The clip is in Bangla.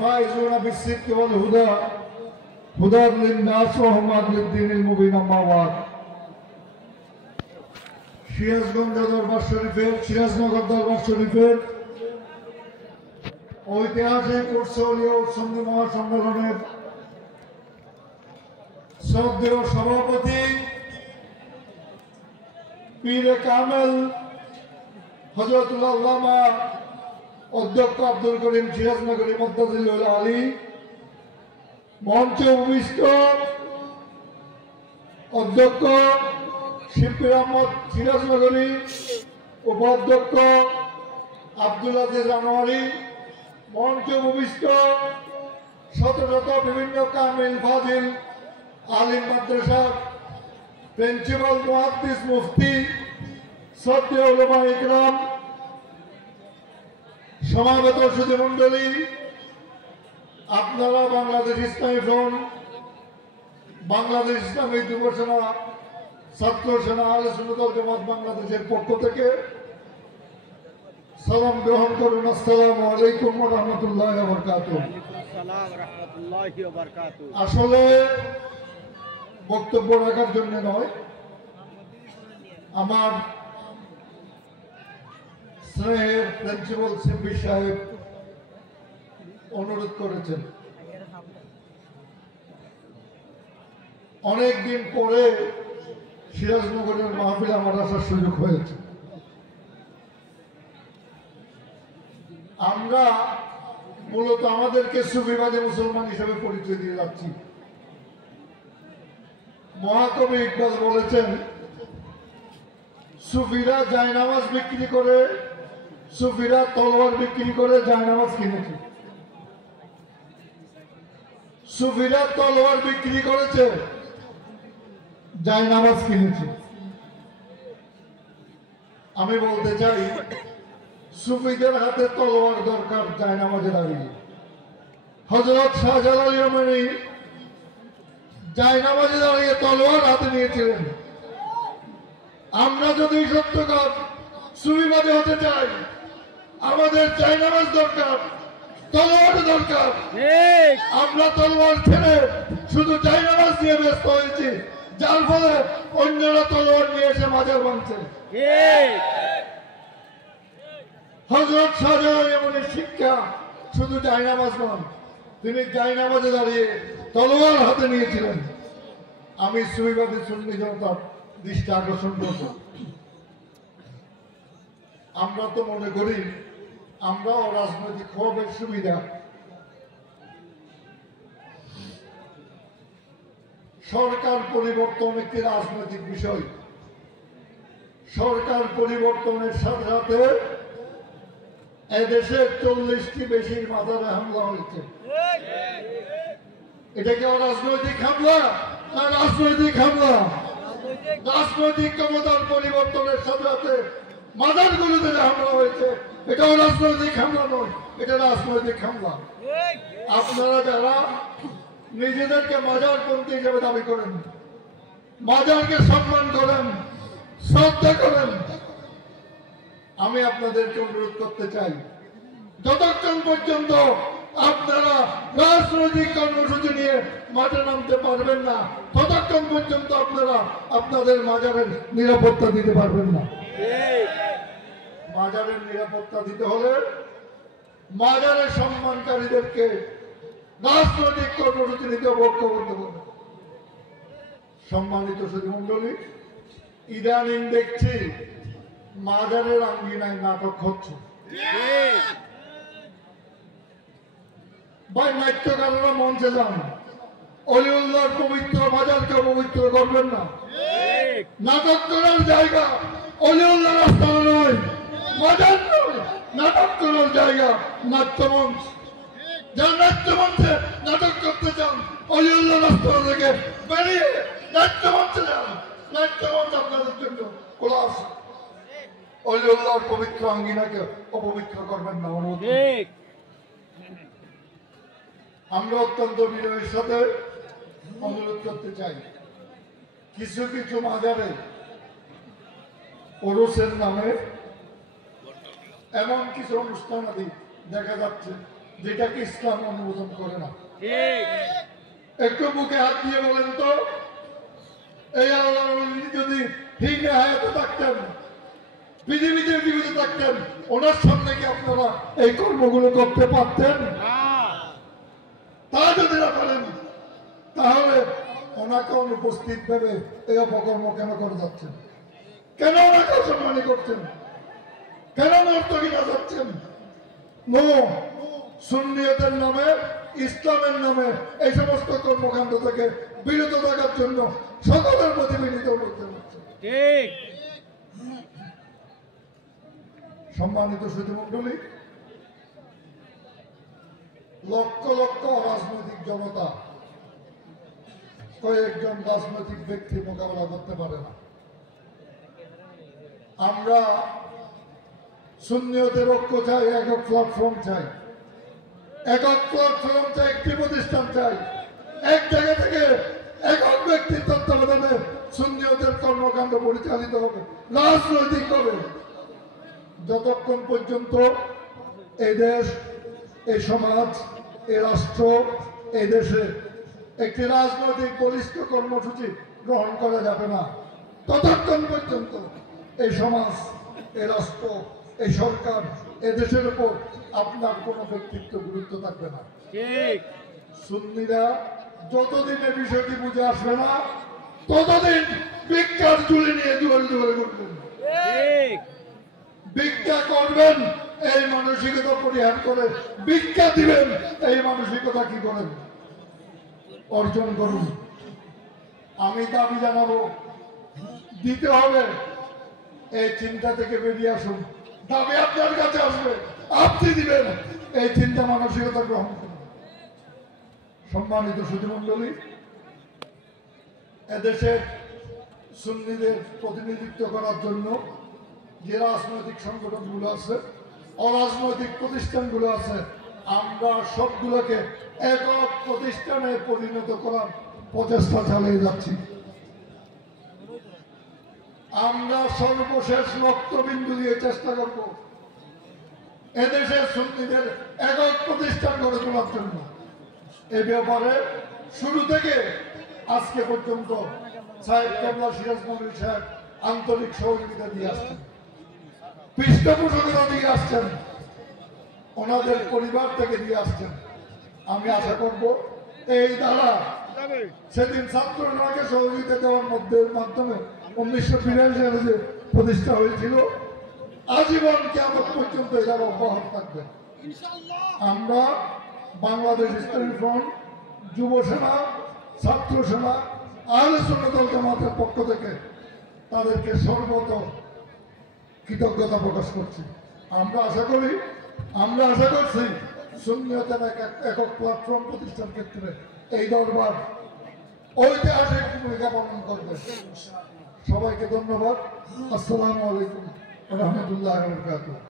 فائزون بالصدق والهدى هدى للناس وهدى للدين المبين أما بعد সিরাজগঞ্জ দরবার শরীফের সিরাজনগর দরবার শরীফের ঐতিহাসিক উৎসবীয় উৎসঙ্গী মহাসম্মেলনের শ্রদ্ধেয় সভাপতি পীরে কামেল হযরতুল আল্লামা অধ্যক্ষ আব্দুল করিম সিরাজনগরী মদ্দাজিলুল আলী, মঞ্চে উপবিষ্ট অধ্যক্ষ শিববির আহমদ সিরাজনগরী, উপাধ্যক্ষ আব্দুল আজিজ আনোয়ারি, মঞ্চে উপবিষ্ট শত শত বিভিন্ন কামিল ফাজিল আলিম মাদ্রাসা প্রিন্সিপাল মুহাদ্দিস মুফতি শ্রদ্ধেয় উলামা ইকরাম, সমাবেত সুধীমণ্ডলী, আপনারা বাংলাদেশ ইসলামী ফ্রন্ট, বাংলাদেশ ইসলামী যুব সেনা, ছাত্র সেনা, আহলে সুন্নাত ওয়াল জামাত বাংলাদেশের পক্ষ থেকে সালাম গ্রহণ করুন। আসসালামু আলাইকুম ওয়া রাহমাতুল্লাহি ওয়া বারাকাতুহু। আসলে বক্তব্য রাখার জন্য নয়, আমার স্নেহের প্রিন্সিপাল সিম্বি সাহেব অনুরোধ করেছেন। অনেকদিন পরে সিরাজনগরের মাহফিলে আমার আসার সুযোগ হয়েছে। আমরা মূলত আমাদেরকে সুফিবাদী মুসলমান হিসেবে পরিচয় দিয়ে যাচ্ছি। মহাকবি ইকবাল বলেছেন, সুফিরা জায়নামাজ বিক্রি করে, সুফিরা তলোয়ার বিক্রি করে জায়নামাজ কিনেছে। সুফিরা তলোয়ার বিক্রি করেছে, জায়নামাজ কিনেছে। আমি বলতে চাই, সুফিদের হাতে তলোয়ার দরকার জায়নামাজে দাঁড়িয়ে। হযরত শাহজালাল ইয়ামানি জায়নামাজে দাঁড়িয়ে তলোয়ার হাতে নিয়েছিলেন। আমরা যদি সত্যকার সুফিবাদী হতে চাই, আমাদের জায়নামাজ দরকার, তলোয়ার দরকার। আমরা তলোয়ার ছেড়ে শুধু জায়নামাজ নিয়ে ব্যস্ত হয়েছি, যার ফলে অন্যরা তলোয়ার নিয়ে এসে মাজার ভাঙছে। হযরত শাহজালাল ইয়ামানির শিক্ষা শুধু জায়নামাজ নয়, তিনি জায়নামাজে দাঁড়িয়ে তলোয়ার হাতে নিয়েছিলেন। আমি সুফিবাদী সুন্নি জনতার দৃষ্টি আকর্ষণ করব। আমরা তো মনে করি আমরাও রাজনৈতিক ক্ষোভের সুবিধা, সরকার পরিবর্তন একটি রাজনৈতিক বিষয়। সরকার পরিবর্তনের সাথে সাথে এদেশে 40টি বেশির মাজারে হামলা হয়েছে। এটা কি রাজনৈতিক হামলা না রাজনৈতিক হামলা? রাজনৈতিক ক্ষমতার পরিবর্তনের সাথে সাথে মাজারগুলোতে যে হামলা হয়েছে, এটাও রাজনৈতিক হামলা নয়, এটা রাজনৈতিক হামলা। আপনারা যারা নিজেদেরকে মাজারপন্থী হিসেবে দাবি করেন, মাজারকে সম্মান করেন, শ্রদ্ধা করেন, আমি আপনাদেরকে অনুরোধ করতে চাই, যতক্ষণ পর্যন্ত আপনারা রাজনৈতিক কর্মসূচি নিয়ে মাঠে নামতে পারবেন না, ততক্ষণ পর্যন্ত আপনারা আপনাদের মাজারের নিরাপত্তা দিতে পারবেন না। মাজারের নিরাপত্তা দিতে হলে মাজারের সম্মানকারীদেরকে রাজনৈতিক কর্মসূচি নিতে ঐক্যবদ্ধ করবে। সম্মানিত সুধীমণ্ডলী, ইদানিং দেখছি মাজারের আঙ্গিনায় নাটক হচ্ছে। ভাই, নাট্যকাররা মঞ্চে যান, অলিউল্লাহর পবিত্র মাজারকে পবিত্র করবেন না। নাটক করার জায়গা অলিউল্লাহর আস্থান নয়, মাজার নয়। নাটক করার জায়গা নাট্যমঞ্চ। যারা নাট্যমঞ্চে নাটক করতে চান, অলিউল্লাহর আস্থান থেকে বেরিয়ে নাট্যমঞ্চে যান। নাট্যমঞ্চ আপনাদের জন্য খোলা আছে। অলিউল্লাহর পবিত্র আঙ্গিনাকে অপবিত্র করবেন না। আমরা অত্যন্ত বিনয়ের সাথে অনুরোধ করতে চাই, কিছু কিছু মাজারে ওরসের নামে এমন কিছু অনুষ্ঠান আদি দেখা যাচ্ছে যেটাকে ইসলাম অনুমোদন করে না। একটু বুকে হাত দিয়ে বলেন তো, এই আল্লাহ যদি ঠিক না হায়াতে থাকতেন, পৃথিবীতে জীবিত থাকতেন, ওনার সামনে কি আপনারা এই কর্মগুলো করতে পারতেন? তা যদি না পারেন, তাহলে ওনাকে অনুপস্থিত ভেবে এই অপকর্ম কেন করে যাচ্ছেন? কেন ওনাকে অসম্মানী করছেন? কেন নর্তকীরা যাচ্ছেন? সুন্নিয়তের নামে, ইসলামের নামে এই সমস্ত কর্মকাণ্ড থেকে বিরত থাকার জন্য সকলের প্রতি বিনীত করতে হচ্ছে। সম্মানিত সুধীমণ্ডলী, লক্ষ লক্ষ রাজনৈতিক জনতা কয়েকজন রাজনৈতিক ব্যক্তি মোকাবেলা করতে পারে না। আমরা সুন্নিয়তের ঐক্য চাই, একক প্ল্যাটফর্ম চাই, একক প্ল্যাটফর্ম চাই, একটি প্রতিষ্ঠান চাই, এক জায়গা থেকে একক ব্যক্তির তত্ত্বাবধানে সুন্নিয়তের কর্মকাণ্ড পরিচালিত হবে রাজনৈতিক হবে। যতক্ষণ পর্যন্ত এই দেশ, এই সমাজ, এই রাষ্ট্র, এই দেশে একটি রাজনৈতিক বলিষ্ঠ কর্মসূচি গ্রহণ করা যাবে না, ততক্ষণ পর্যন্ত এই সমাজ, এই রাষ্ট্র, এই সরকার, এই দেশের উপর আপনার কোনো ব্যক্তিত্ব গুরুত্ব থাকবে না। সুন্নিরা যতদিন এই বিষয়টি বুঝে আসবে না, ততদিন ভিক্ষার ঝুলি নিয়ে দুয়ারে দুয়ারে ঘুরবেন। ভিক্ষা করবেন এই মানসিকতা পরিহার করে ভিক্ষা দিবেন এই মানসিকতা কি করেন অর্জন করুন। আমি দাবি জানাবো, দিতে হবে, এই চিন্তা থেকে বেরিয়ে আসুন। দাবি আপনার কাছে আসবে, আপনি দিবেন, এই চিন্তা মানসিকতা গ্রহণ করুন। সম্মানিত সুধীমণ্ডলী, এদেশে সুন্নিদের প্রতিনিধিত্ব করার জন্য যে রাজনৈতিক সংগঠনগুলো আছে, অরাজনৈতিক প্রতিষ্ঠানগুলো আছে, আমরা সবগুলোকে একক প্রতিষ্ঠানে পরিণত করার প্রচেষ্টা চালিয়ে যাচ্ছি। আমরা সর্বশেষ রক্তবিন্দু দিয়ে চেষ্টা করব এদেশের সুন্নিদের একক প্রতিষ্ঠান গড়ে তোলার জন্য। এ ব্যাপারে শুরু থেকে আজকে পর্যন্ত সাহেব কেবলা সিরাজ মনির সাহেব আন্তরিক সহযোগিতা দিয়ে আসছেন, পৃষ্ঠপোষকতা দিয়ে আসছেন, ওনাদের পরিবার থেকে দিয়ে আসছেন। আমি আশা করব এই দ্বারা সেদিন ছাত্রকে সহযোগিতা দেওয়ার মাধ্যমে 1982 সালে যে প্রতিষ্ঠা হয়েছিল, আজীবন কিয়ামত পর্যন্ত এরা অব্যাহত থাকবে। আমরা বাংলাদেশ ইসলামী ফ্রন্ট, যুব সেনা, ছাত্র সেনা, আহলে সুন্নাত ওয়াল জামাতের পক্ষ থেকে তাদেরকে সর্বত কৃতজ্ঞতা প্রকাশ করছি। আমরা আশা করছি সুন্নিয়তের একক প্ল্যাটফর্ম প্রতিষ্ঠার ক্ষেত্রে এই দরবার ঐতিহাসিক ভূমিকা পালন করবে। সবাইকে ধন্যবাদ। আসসালামু আলাইকুম ওয়া রাহমাতুল্লাহি ওয়া বারাকাতুহু।